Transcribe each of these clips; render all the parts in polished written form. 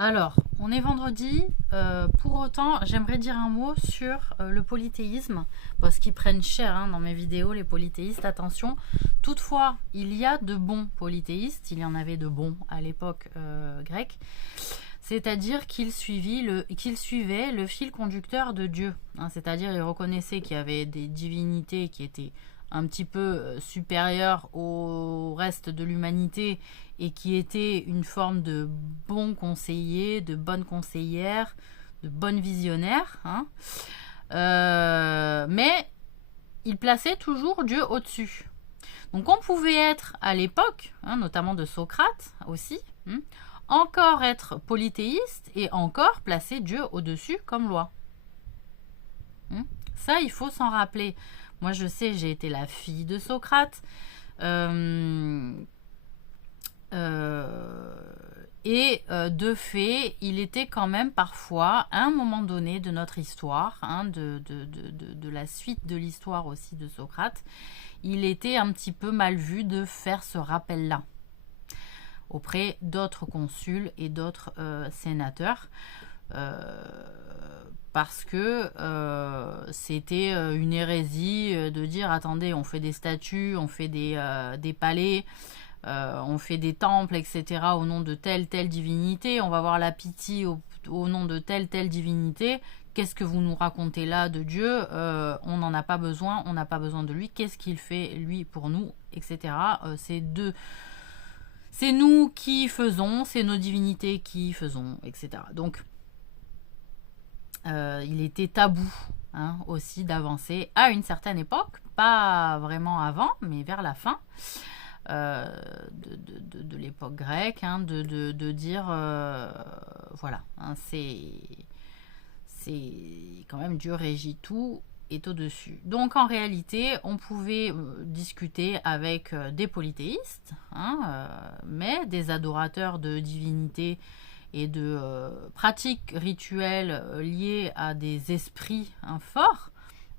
Alors, on est vendredi. Pour autant, j'aimerais dire un mot sur le polythéisme, parce qu'ils prennent cher dans mes vidéos, les polythéistes. Attention. Toutefois, il y a de bons polythéistes. Il y en avait de bons à l'époque grecque. C'est-à-dire qu'ils suivaient le fil conducteur de Dieu. C'est-à-dire ils reconnaissaient qu'il y avait des divinités qui étaient un petit peu supérieures au reste de l'humanité et qui étaient une forme de bons conseillers, de bonnes conseillères, de bonnes visionnaires. Mais ils plaçaient toujours Dieu au-dessus. Donc on pouvait être à l'époque, notamment de Socrate aussi, encore être polythéiste et encore placer Dieu au-dessus comme loi. Ça, il faut s'en rappeler. Moi, je sais, j'ai été la fille de Socrate. De fait, il était quand même parfois, à un moment donné de notre histoire, de la suite de l'histoire aussi de Socrate, il était un petit peu mal vu de faire ce rappel-là auprès d'autres consuls et d'autres sénateurs, parce que c'était une hérésie de dire attendez, on fait des statues, on fait des palais, on fait des temples, etc. au nom de telle divinité, on va voir la Pythie au nom de telle divinité. Qu'est-ce que vous nous racontez là de Dieu? On n'en a pas besoin, on n'a pas besoin de lui. Qu'est-ce qu'il fait lui pour nous, etc. C'est nous qui faisons, c'est nos divinités qui faisons, etc. Donc, il était tabou aussi d'avancer à une certaine époque, pas vraiment avant, mais vers la fin de l'époque grecque, de dire, voilà, c'est quand même Dieu régit tout, est au-dessus. Donc en réalité, on pouvait discuter avec des polythéistes, mais des adorateurs de divinités et de pratiques rituelles liées à des esprits forts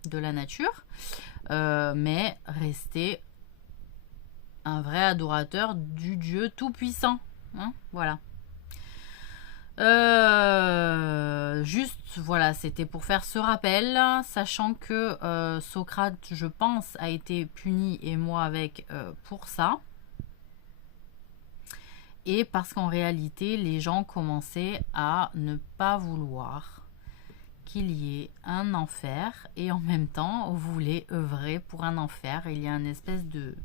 de la nature, mais rester un vrai adorateur du Dieu tout-puissant. Voilà. Juste, voilà, c'était pour faire ce rappel, sachant que Socrate, je pense, a été puni, et moi avec, pour ça. Et parce qu'en réalité, les gens commençaient à ne pas vouloir qu'il y ait un enfer, et en même temps, voulaient œuvrer pour un enfer. Il y avait une espèce de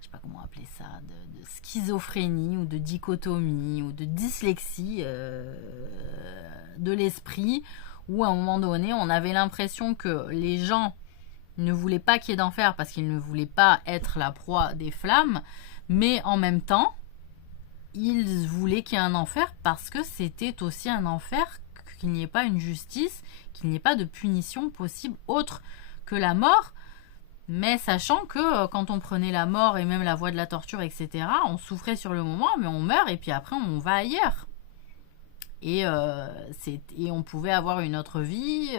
je sais pas comment appeler ça, de schizophrénie ou de dichotomie ou de dyslexie de l'esprit, où à un moment donné, on avait l'impression que les gens ne voulaient pas qu'il y ait d'enfer parce qu'ils ne voulaient pas être la proie des flammes, mais en même temps, ils voulaient qu'il y ait un enfer parce que c'était aussi un enfer, qu'il n'y ait pas une justice, qu'il n'y ait pas de punition possible autre que la mort. Mais sachant que quand on prenait la mort et même la voie de la torture, etc., on souffrait sur le moment, mais on meurt et puis après on va ailleurs. Et on pouvait avoir une autre vie,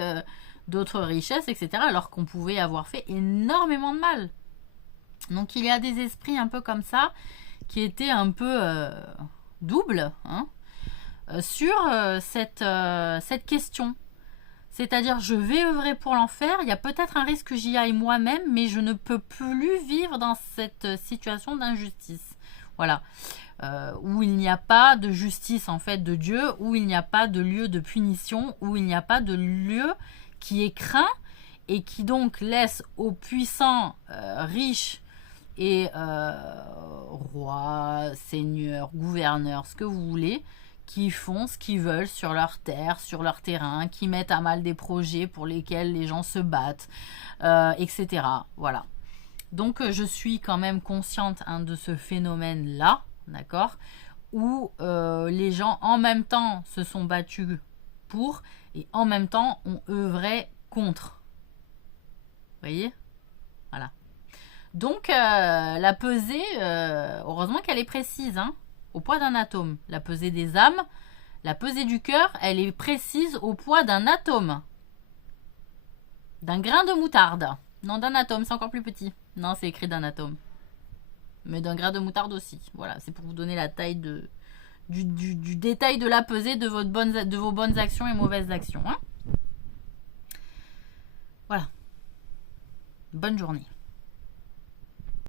d'autres richesses, etc., alors qu'on pouvait avoir fait énormément de mal. Donc il y a des esprits un peu comme ça, qui étaient un peu doubles sur cette question. C'est-à-dire, je vais œuvrer pour l'enfer, il y a peut-être un risque que j'y aille moi-même, mais je ne peux plus vivre dans cette situation d'injustice. Voilà. Où il n'y a pas de justice, en fait, de Dieu, où il n'y a pas de lieu de punition, où il n'y a pas de lieu qui est craint et qui donc laisse aux puissants, riches et rois, seigneurs, gouverneurs, ce que vous voulez, qui font ce qu'ils veulent sur leur terre, sur leur terrain, qui mettent à mal des projets pour lesquels les gens se battent, etc. Voilà. Donc je suis quand même consciente de ce phénomène-là, d'accord, où les gens en même temps se sont battus pour et en même temps ont œuvré contre. Vous voyez? Voilà. Donc la pesée, heureusement qu'elle est précise, au poids d'un atome. La pesée des âmes, la pesée du cœur, elle est précise au poids d'un atome. D'un grain de moutarde. Non, d'un atome, c'est encore plus petit. Non, c'est écrit d'un atome. mais d'un grain de moutarde aussi. Voilà, c'est pour vous donner la taille du détail de la pesée de vos bonnes actions et mauvaises actions. Hein. Voilà. Bonne journée.